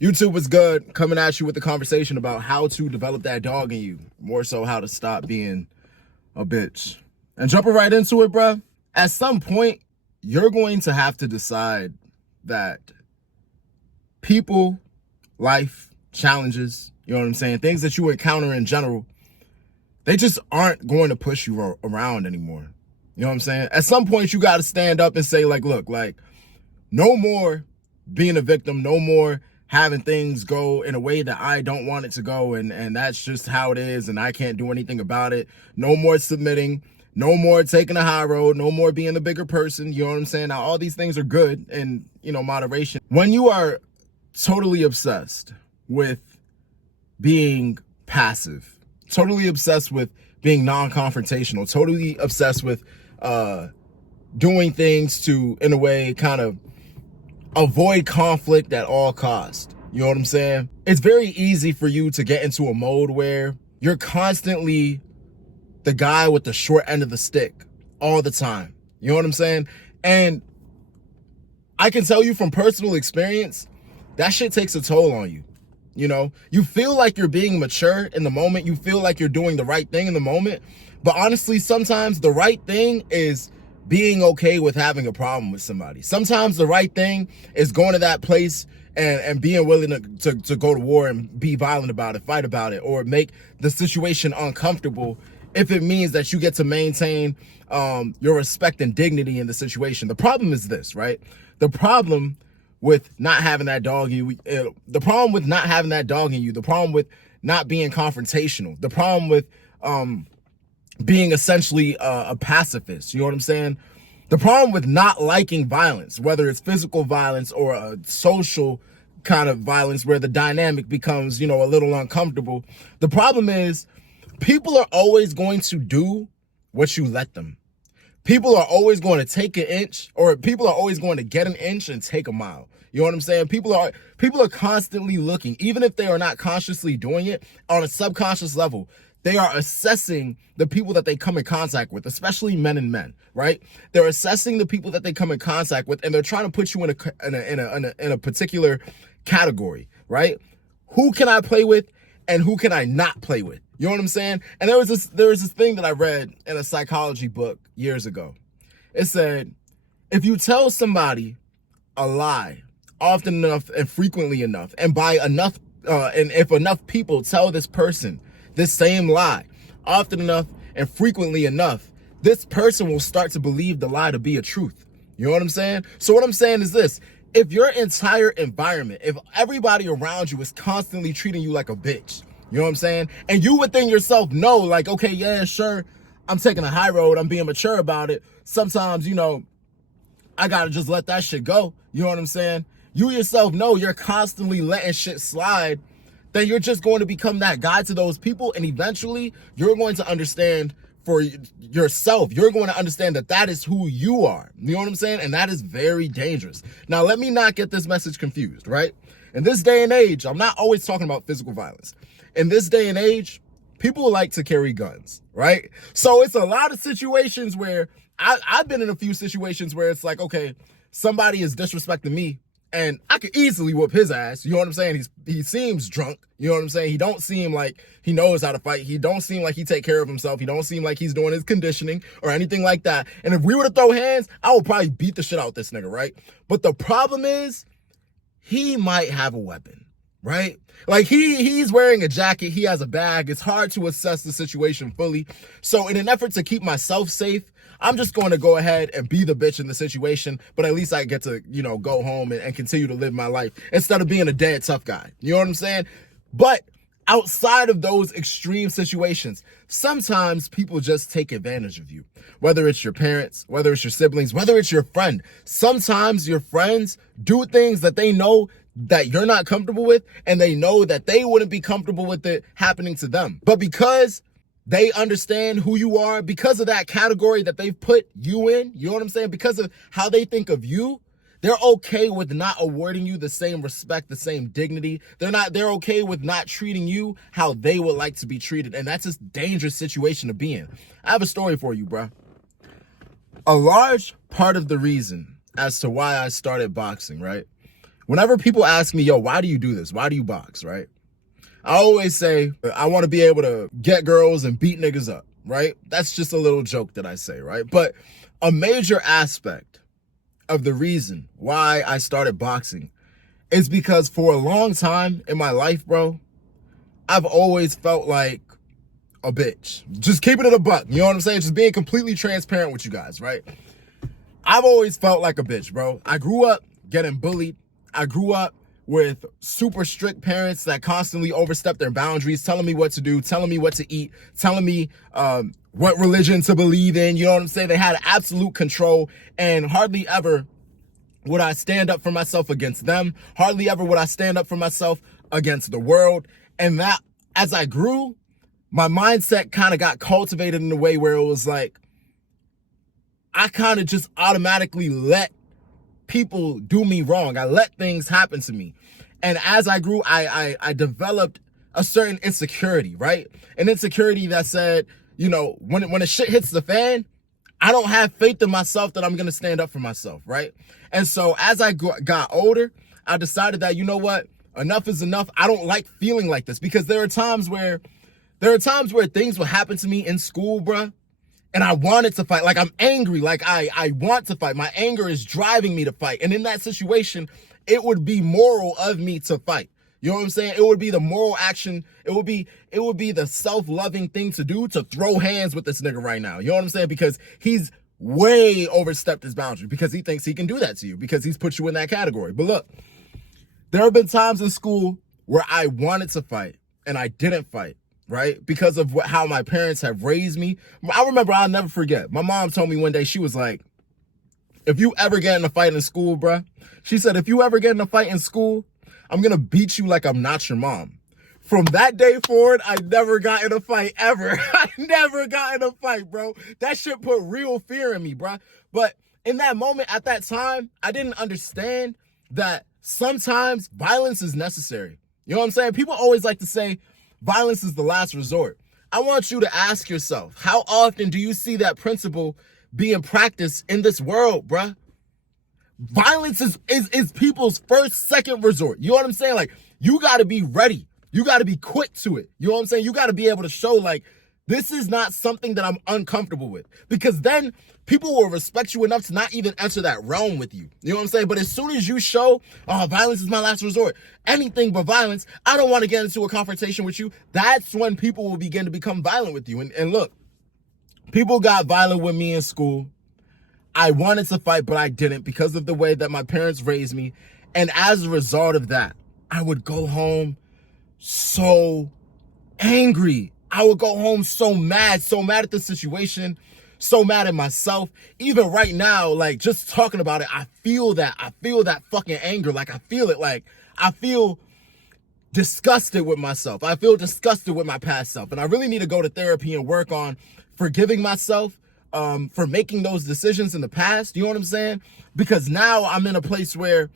YouTube was good, coming at you with the conversation about how to develop that dog in you. More so how to stop being a bitch. And jumping right into it, bruh. At some point, you're going to have to decide that people, life, challenges, you know what I'm saying, things that you encounter in general, they just aren't going to push you around anymore. You know what I'm saying? At some point, you got to stand up and say, like, look, like, no more being a victim, no more having things go in a way that I don't want it to go, and that's just how it is, and I can't do anything about it. No more submitting, no more taking a high road, no more being the bigger person, you know what I'm saying? Now, all these things are good in, moderation. When you are totally obsessed with being passive, totally obsessed with being non-confrontational, totally obsessed with doing things to, in a way, kind of avoid conflict at all costs. You know what I'm saying? It's very easy for you to get into a mode where you're constantly the guy with the short end of the stick all the time. You know what I'm saying? And I can tell you from personal experience, that shit takes a toll on you. You know, you feel like you're being mature in the moment. You feel like you're doing the right thing in the moment. But honestly, sometimes the right thing is being okay with having a problem with somebody. Sometimes the right thing is going to that place and being willing to go to war and be violent about it, fight about it, or make the situation uncomfortable if it means that you get to maintain your respect and dignity in the situation. The problem is this, right? The problem with not having that dog in you, the problem with not having that dog in you, the problem with not being confrontational, the problem with being essentially a pacifist, you know what I'm saying? The problem with not liking violence, whether it's physical violence or a social kind of violence where the dynamic becomes, a little uncomfortable. The problem is people are always going to do what you let them. People are always going to take an inch, or people are always going to get an inch and take a mile. You know what I'm saying? People are constantly looking, even if they are not consciously doing it on a subconscious level. They are assessing the people that they come in contact with, especially men and men, right? They're assessing the people that they come in contact with, and they're trying to put you in a particular category, right? Who can I play with and who can I not play with? You know what I'm saying? And there was this thing that I read in a psychology book years ago. It said, if you tell somebody a lie often enough and frequently enough, and by enough, and if enough people tell this person this same lie often enough and frequently enough, this person will start to believe the lie to be a truth. You know what I'm saying? So what I'm saying is this: if your entire environment, if everybody around you is constantly treating you like a bitch, you know what I'm saying? And you within yourself know, like, okay, yeah, sure, I'm taking a high road, I'm being mature about it. Sometimes, I gotta just let that shit go. You know what I'm saying? You yourself know you're constantly letting shit slide. Then you're just going to become that guy to those people, and eventually you're going to understand for yourself, you're going to understand that that is who you are. You know what I'm saying? And that is very dangerous. Now, let me not get this message confused, right? In this day and age, I'm not always talking about physical violence. In this day and age, people like to carry guns, right? So it's a lot of situations where I've been in a few situations where it's like, okay, somebody is disrespecting me, and I could easily whoop his ass. You know what I'm saying? He seems drunk. You know what I'm saying? He don't seem like he knows how to fight. He don't seem like he take care of himself. He don't seem like he's doing his conditioning or anything like that. And if we were to throw hands, I would probably beat the shit out this nigga, right? But the problem is, he might have a weapon, right? Like he's wearing a jacket. He has a bag. It's hard to assess the situation fully. So in an effort to keep myself safe, I'm just going to go ahead and be the bitch in the situation, but at least I get to, go home and continue to live my life instead of being a dead tough guy. You know what I'm saying? But outside of those extreme situations, sometimes people just take advantage of you. Whether it's your parents, whether it's your siblings, whether it's your friend. Sometimes your friends do things that they know that you're not comfortable with, and they know that they wouldn't be comfortable with it happening to them. But because they understand who you are, because of that category that they've put you in, you know what I'm saying? Because of how they think of you, they're okay with not awarding you the same respect, the same dignity. They're okay with not treating you how they would like to be treated. And that's a dangerous situation to be in. I have a story for you, bro. A large part of the reason as to why I started boxing, right, Whenever people ask me, yo, why do you do this? Why do you box, right? I always say, I want to be able to get girls and beat niggas up, right? That's just a little joke that I say, right? But a major aspect of the reason why I started boxing is because for a long time in my life, bro, I've always felt like a bitch. Just keeping it a buck, you know what I'm saying? Just being completely transparent with you guys, right? I've always felt like a bitch, bro. I grew up getting bullied. I grew up with super strict parents that constantly overstep their boundaries, telling me what to do, telling me what to eat, telling me what religion to believe in. You know what I'm saying? They had absolute control, and hardly ever would I stand up for myself against them. Hardly ever would I stand up for myself against the world. And that, as I grew, my mindset kind of got cultivated in a way where it was like, I kind of just automatically let people do me wrong. I let things happen to me. And as I grew, I developed a certain insecurity, right? An insecurity that said, you know, when the shit hits the fan, I don't have faith in myself that I'm going to stand up for myself, right? And so as I got older, I decided that, you know what, enough is enough. I don't like feeling like this, because there are times where things will happen to me in school, bruh, and I wanted to fight. Like, I'm angry. Like, I want to fight. My anger is driving me to fight. And in that situation, it would be moral of me to fight. You know what I'm saying? It would be the moral action. It would be the self-loving thing to do, to throw hands with this nigga right now. You know what I'm saying? Because he's way overstepped his boundary, because he thinks he can do that to you, because he's put you in that category. But look, there have been times in school where I wanted to fight and I didn't fight, right? Because of how my parents have raised me. I remember, I'll never forget, my mom told me one day, she was like, if you ever get in a fight in school, bruh, she said, if you ever get in a fight in school, I'm going to beat you like I'm not your mom. From that day forward, I never got in a fight ever. I never got in a fight, bro. That shit put real fear in me, bruh. But in that moment, at that time, I didn't understand that sometimes violence is necessary. You know what I'm saying? People always like to say violence is the last resort. I want you to ask yourself, how often do you see that principle being practiced in this world, bruh? Violence is people's first, second resort. You know what I'm saying? Like, you got to be ready. You got to be quick to it. You know what I'm saying? You got to be able to show, like, this is not something that I'm uncomfortable with. Because then people will respect you enough to not even enter that realm with you. You know what I'm saying? But as soon as you show, oh, violence is my last resort, anything but violence, I don't want to get into a confrontation with you, that's when people will begin to become violent with you. And look, people got violent with me in school. I wanted to fight, but I didn't, because of the way that my parents raised me. And as a result of that, I would go home so angry. I would go home so mad at the situation, so mad at myself. Even right now, like, just talking about it, I feel that fucking anger. Like, I feel it. Like, I feel disgusted with myself. I feel disgusted with my past self. And I really need to go to therapy and work on forgiving myself for making those decisions in the past. You know what I'm saying? Because now I'm in a place where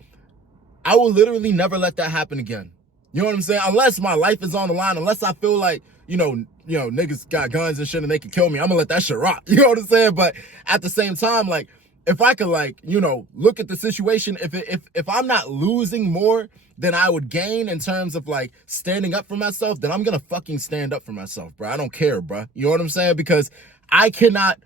I will literally never let that happen again. You know what I'm saying? Unless my life is on the line, unless I feel like, you know, niggas got guns and shit and they can kill me, I'm gonna let that shit rock. You know what I'm saying? But at the same time, like, if I could, like, you know, look at the situation, if I'm not losing more than I would gain in terms of, like, standing up for myself, then I'm gonna fucking stand up for myself, bro. I don't care, bro. You know what I'm saying? Because I cannot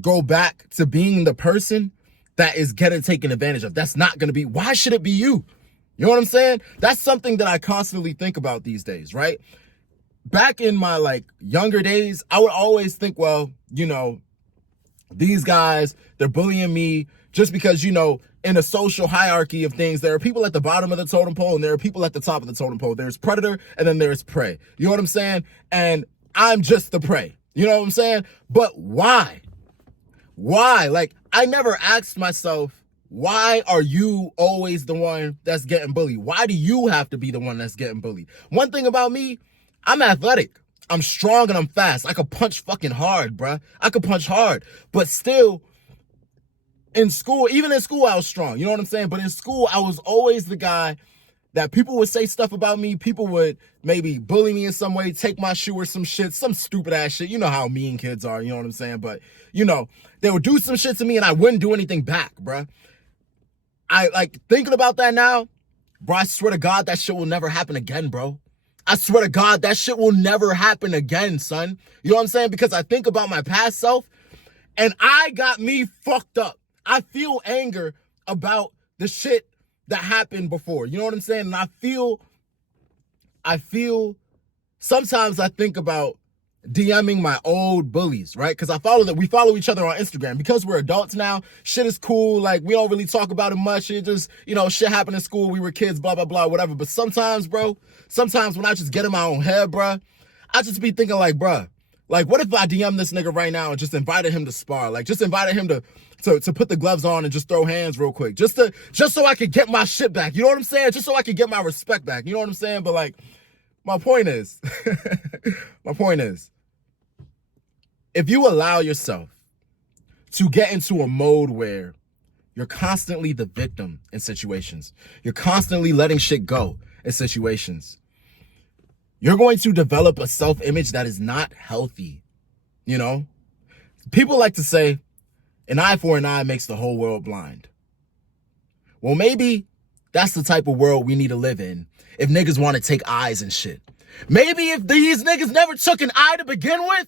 go back to being the person that is getting taken advantage of. That's not gonna be, why should it be you? You know what I'm saying? That's something that I constantly think about these days, right? Back in my, like, younger days, I would always think, well, you know, these guys, they're bullying me just because, you know, in a social hierarchy of things, there are people at the bottom of the totem pole and there are people at the top of the totem pole. There's predator and then there's prey. You know what I'm saying? And I'm just the prey. You know what I'm saying? But why? Why? Like, I never asked myself, why are you always the one that's getting bullied? Why do you have to be the one that's getting bullied? One thing about me, I'm athletic. I'm strong and I'm fast. I could punch fucking hard, bruh. I could punch hard. But still, in school, even in school, I was strong. You know what I'm saying? But in school, I was always the guy that people would say stuff about me. People would maybe bully me in some way, take my shoe or some shit, some stupid ass shit. You know how mean kids are, you know what I'm saying? But, you know, they would do some shit to me and I wouldn't do anything back, bruh. I, like, thinking about that now, Bro, I swear to God, that shit will never happen again, bro. I swear to God, that shit will never happen again, son. You know what I'm saying? Because I think about my past self, and I got me fucked up. I feel anger about the shit that happened before. You know what I'm saying? And I feel, sometimes I think about DMing my old bullies, right? Because we follow each other on Instagram. Because we're adults now, shit is cool. Like, we don't really talk about it much. It just, shit happened in school. We were kids, blah, blah, blah, whatever. But sometimes, bro, when I just get in my own head, bro, I just be thinking like, bro, like, what if I DM this nigga right now and just invited him to spar? Like, just invited him to put the gloves on and just throw hands real quick. Just so I could get my shit back. You know what I'm saying? Just so I could get my respect back. You know what I'm saying? But, like, my point is, if you allow yourself to get into a mode where you're constantly the victim in situations, you're constantly letting shit go in situations, you're going to develop a self-image that is not healthy. People like to say, an eye for an eye makes the whole world blind. Well, maybe that's the type of world we need to live in if niggas want to take eyes and shit. Maybe if these niggas never took an eye to begin with,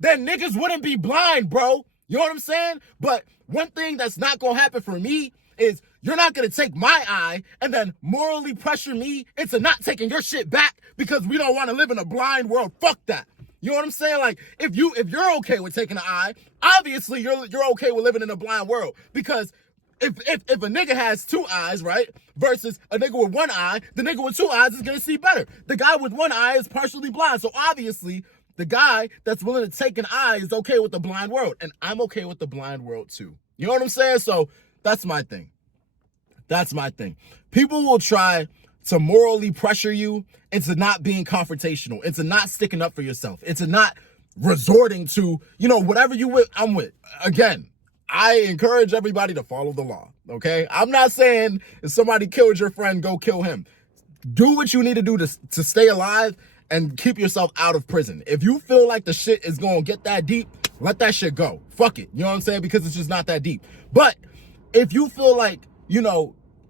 then niggas wouldn't be blind, bro. You know what I'm saying? But one thing that's not gonna happen for me is you're not gonna take my eye and then morally pressure me into not taking your shit back because we don't want to live in a blind world. Fuck that. You know what I'm saying? Like, if you're okay with taking an eye, obviously you're okay with living in a blind world. Because if a nigga has two eyes, right, versus a nigga with one eye, the nigga with two eyes is gonna see better. The guy with one eye is partially blind, so obviously the guy that's willing to take an eye is okay with the blind world. And I'm okay with the blind world too. You know what I'm saying? So that's my thing. People will try to morally pressure you into not being confrontational, into not sticking up for yourself, into not resorting to, whatever you with, I'm with. Again, I encourage everybody to follow the law, okay? I'm not saying if somebody killed your friend, go kill him. Do what you need to do to stay alive and keep yourself out of prison. If you feel like the shit is gonna get that deep, let that shit go. Fuck it. You know what I'm saying? Because it's just not that deep. But if you feel like,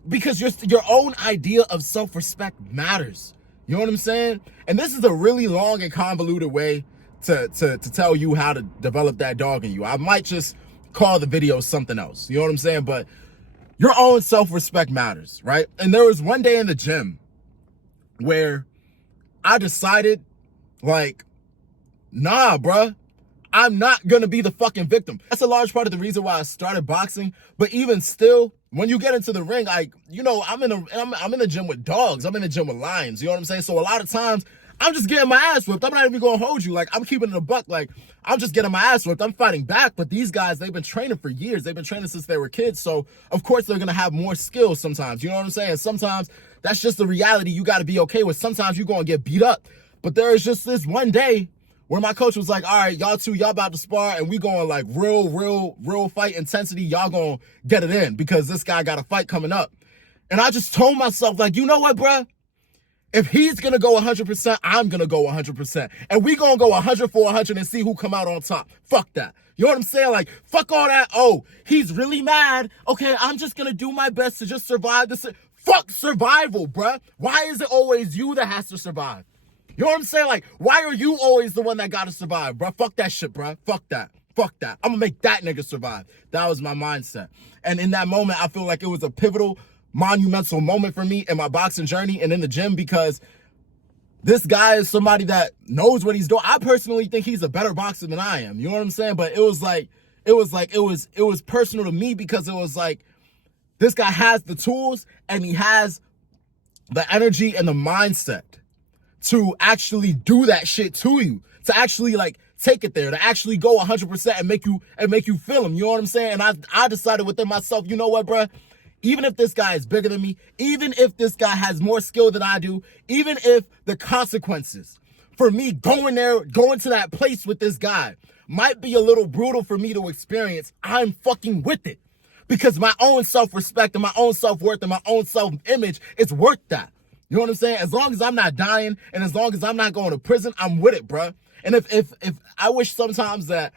because your own idea of self-respect matters. You know what I'm saying? And this is a really long and convoluted way to tell you how to develop that dog in you. I might just call the video something else. You know what I'm saying? But your own self-respect matters, right? And there was one day in the gym where I decided, like, nah, bruh, I'm not gonna be the fucking victim. That's a large part of the reason why I started boxing. But even still, when you get into the ring, I'm in the gym with dogs. I'm in the gym with lions. You know what I'm saying? So a lot of times, I'm just getting my ass whipped. I'm not even gonna hold you. Like, I'm keeping it a buck. Like, I'm just getting my ass whipped. I'm fighting back. But these guys, they've been training for years. They've been training since they were kids. So, of course, they're gonna have more skills sometimes. You know what I'm saying? Sometimes that's just the reality you gotta be okay with. Sometimes you're gonna get beat up. But there is just this one day where my coach was like, all right, y'all about to spar, and we going like real fight intensity. Y'all gonna get it in because this guy got a fight coming up. And I just told myself, like, you know what, bruh? If he's gonna go 100%, I'm gonna go 100%. And we gonna go 100 for 100 and see who come out on top. Fuck that. You know what I'm saying? Like, fuck all that. Oh, he's really mad. Okay, I'm just gonna do my best to just survive this. Fuck survival, bruh. Why is it always you that has to survive? You know what I'm saying? Like, why are you always the one that gotta survive, bruh? Fuck that shit, bruh. Fuck that. I'm gonna make that nigga survive. That was my mindset. And in that moment, I feel like it was a pivotal, monumental moment for me in my boxing journey and in the gym, because this guy is somebody that knows what he's doing. I personally think he's a better boxer than I am. You know what I'm saying? But it was personal to me because it was like, this guy has the tools and he has the energy and the mindset to actually do that shit to you, to actually like take it there, to actually go 100% and make you feel him. You know what I'm saying? And I decided within myself, you know what, bruh? Even if this guy is bigger than me, even if this guy has more skill than I do, even if the consequences for me going to that place with this guy might be a little brutal for me to experience, I'm fucking with it. Because my own self-respect and my own self-worth and my own self-image is worth that. You know what I'm saying? As long as I'm not dying and as long as I'm not going to prison, I'm with it, bruh. And if I wish sometimes that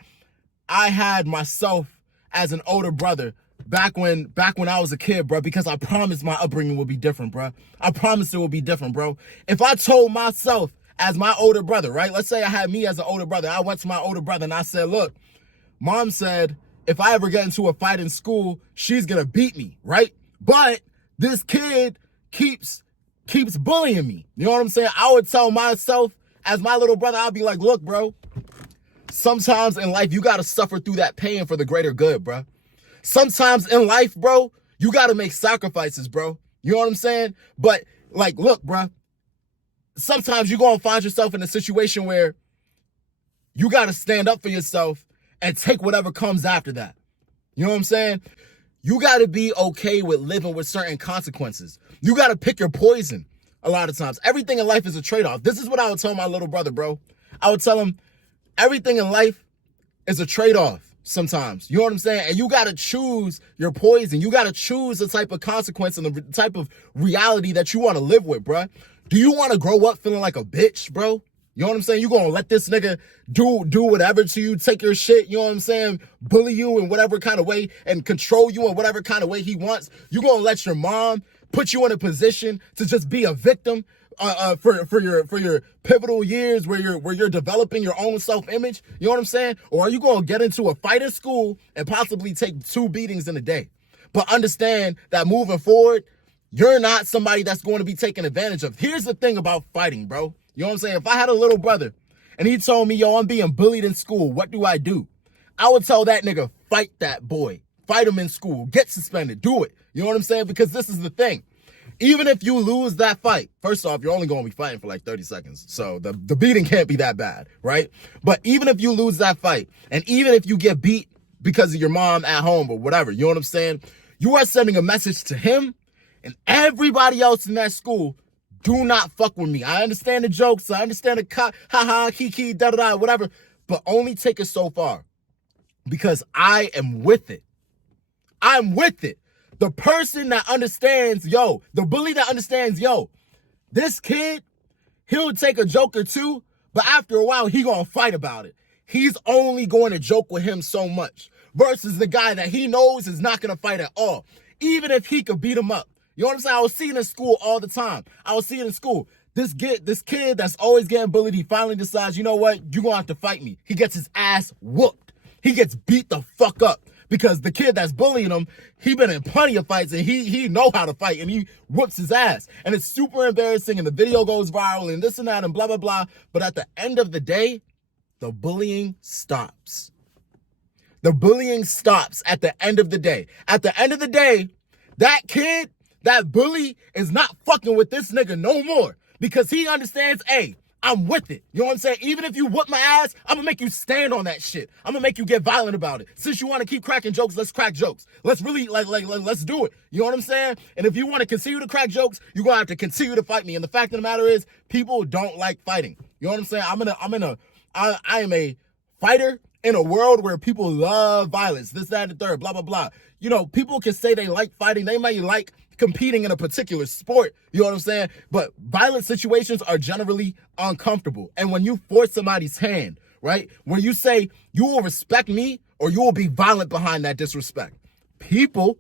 I had myself as an older brother back when I was a kid, bro, because I promised my upbringing would be different, bro. I promised it would be different, bro. If I told myself as my older brother, right? Let's say I had me as an older brother. I went to my older brother and I said, look, mom said, if I ever get into a fight in school, she's gonna beat me, right? But this kid keeps bullying me. You know what I'm saying? I would tell myself as my little brother, I'd be like, look, bro, sometimes in life, you gotta suffer through that pain for the greater good, bro. Sometimes in life, bro, you gotta make sacrifices, bro. You know what I'm saying? But like, look, bro, sometimes you're gonna find yourself in a situation where you gotta stand up for yourself and take whatever comes after that. You know what I'm saying? You got to be okay with living with certain consequences. You got to pick your poison a lot of times. Everything in life is a trade-off. This is what I would tell my little brother, bro. I would tell him everything in life is a trade-off sometimes. You know what I'm saying? And you got to choose your poison. You got to choose the type of consequence and the type of reality that you want to live with, bro. Do you want to grow up feeling like a bitch, bro? You know what I'm saying? You gonna let this nigga do whatever to you, take your shit, you know what I'm saying, bully you in whatever kind of way and control you in whatever kind of way he wants. You gonna let your mom put you in a position to just be a victim for your pivotal years where you're developing your own self-image? You know what I'm saying? Or are you gonna get into a fight in school and possibly take 2 beatings in a day? But understand that moving forward, you're not somebody that's going to be taken advantage of. Here's the thing about fighting, bro. You know what I'm saying? If I had a little brother and he told me, yo, I'm being bullied in school, what do? I would tell that nigga, fight that boy. Fight him in school. Get suspended. Do it. You know what I'm saying? Because this is the thing. Even if you lose that fight, first off, you're only going to be fighting for like 30 seconds. So the beating can't be that bad, right? But even if you lose that fight, and even if you get beat because of your mom at home or whatever, you know what I'm saying? You are sending a message to him and everybody else in that school. Do not fuck with me. I understand the jokes. I understand the ha-ha, kiki, da-da-da, whatever. But only take it so far. Because I am with it. I'm with it. The person that understands, yo, the bully that understands, yo, this kid, he'll take a joke or two, but after a while, he gonna fight about it. He's only going to joke with him so much. Versus the guy that he knows is not gonna fight at all. Even if he could beat him up. You know what I'm saying? I was seeing in school all the time. I was seeing in school. This kid that's always getting bullied, he finally decides, you know what? You're going to have to fight me. He gets his ass whooped. He gets beat the fuck up. Because the kid that's bullying him, he been in plenty of fights and he know how to fight and he whoops his ass. And it's super embarrassing and the video goes viral and this and that and blah, blah, blah. But at the end of the day, the bullying stops. The bullying stops at the end of the day. At the end of the day, that kid, that bully is not fucking with this nigga no more because he understands, hey, I'm with it. You know what I'm saying? Even if you whoop my ass, I'm gonna make you stand on that shit. I'm gonna make you get violent about it. Since you want to keep cracking jokes, let's crack jokes. Let's really let's do it. You know what I'm saying? And if you want to continue to crack jokes, you're gonna have to continue to fight me. And the fact of the matter is, people don't like fighting. You know what I'm saying? I am a fighter in a world where people love violence, this, that, and the third, blah, blah, blah. You know, people can say they like fighting. They may like competing in a particular sport, you know what I'm saying? But violent situations are generally uncomfortable. And when you force somebody's hand, right? When you say you will respect me or you will be violent behind that disrespect, people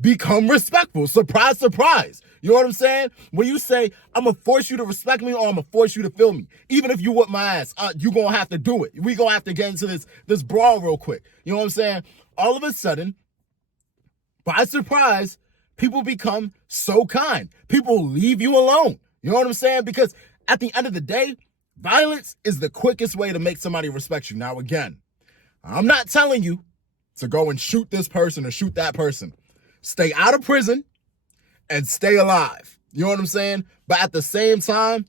become respectful. Surprise, surprise. You know what I'm saying? When you say, I'm going to force you to respect me or I'm going to force you to feel me. Even if you whoop my ass, you're going to have to do it. We going to have to get into this brawl real quick. You know what I'm saying? All of a sudden, by surprise, people become so kind. People leave you alone. You know what I'm saying? Because at the end of the day, violence is the quickest way to make somebody respect you. Now, again, I'm not telling you to go and shoot this person or shoot that person. Stay out of prison and stay alive. You know what I'm saying? But at the same time,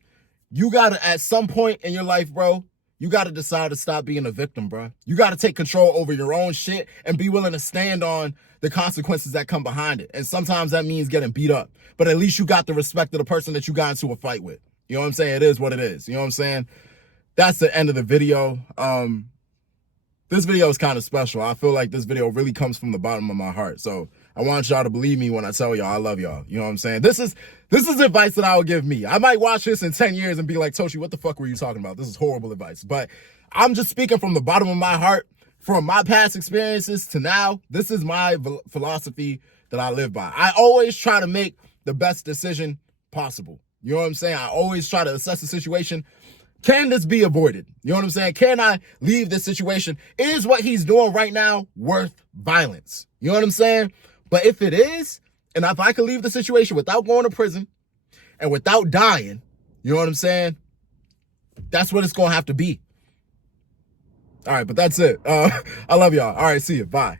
you got to, at some point in your life, bro, you got to decide to stop being a victim, bro. You got to take control over your own shit and be willing to stand on the consequences that come behind it. And sometimes that means getting beat up. But at least you got the respect of the person that you got into a fight with. You know what I'm saying? It is what it is. You know what I'm saying? That's the end of the video. This video is kind of special. I feel like this video really comes from the bottom of my heart. So I want y'all to believe me when I tell y'all I love y'all. You know what I'm saying? This is advice that I would give me. I might watch this in 10 years and be like, Toshi, what the fuck were you talking about? This is horrible advice. But I'm just speaking from the bottom of my heart. from my past experiences to now, this is my philosophy that I live by. I always try to make the best decision possible. You know what I'm saying? I always try to assess the situation. Can this be avoided? You know what I'm saying? Can I leave this situation? Is what he's doing right now worth violence? You know what I'm saying? But if it is, and if I can leave the situation without going to prison and without dying, you know what I'm saying? That's what it's going to have to be. All right, but that's it. I love y'all. All right, see you. Bye.